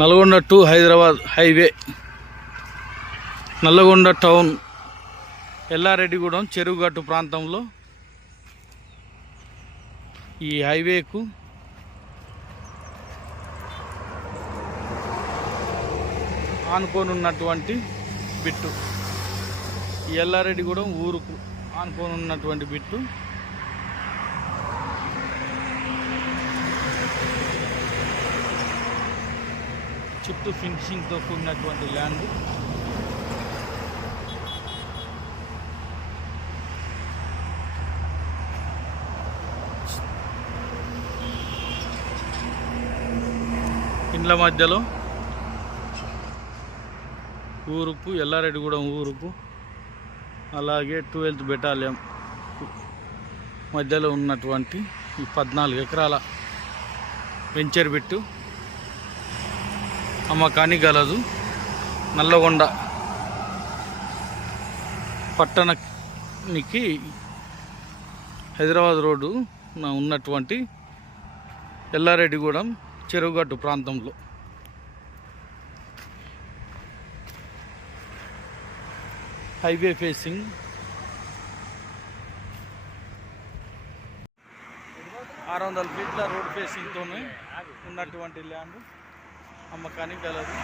Nalgonda to Hyderabad highway. Nalgonda town Yellareddygudem Cheruvugattu ప్రాంతంలో ఈ హైవేకు ఆనుకోనున్నటువంటి bit. ఈ ఎల్లారెడ్డిగూడెం ఊరుకు ఆనుకోనున్నటువంటి బిట్టు. చుట్టూ ఫినిషింగ్తో కూడినటువంటి ల్యాండ్. ఇండ్ల మధ్యలో ఊరుపు ఎల్లారెడ్డిగూడెం ఊరుపు అలాగే ట్వెల్త్ బెటాలియం మధ్యలో ఉన్నటువంటి ఈ పద్నాలుగు ఎకరాల వెంచర్ బిట్టు అమ్మకానికి గలదు. నల్లగొండ పట్టణానికి హైదరాబాద్ రోడ్డు ఉన్నటువంటి ఎల్లారెడ్డిగూడెం చెరువుగట్టు ప్రాంతంలో. Highway facing. ఆరు వందల ఫీట్ల రోడ్ ఫేసింగ్తోనే ఉన్నటువంటి ల్యాండ్. అమ్మకానికి వెళ్ళదు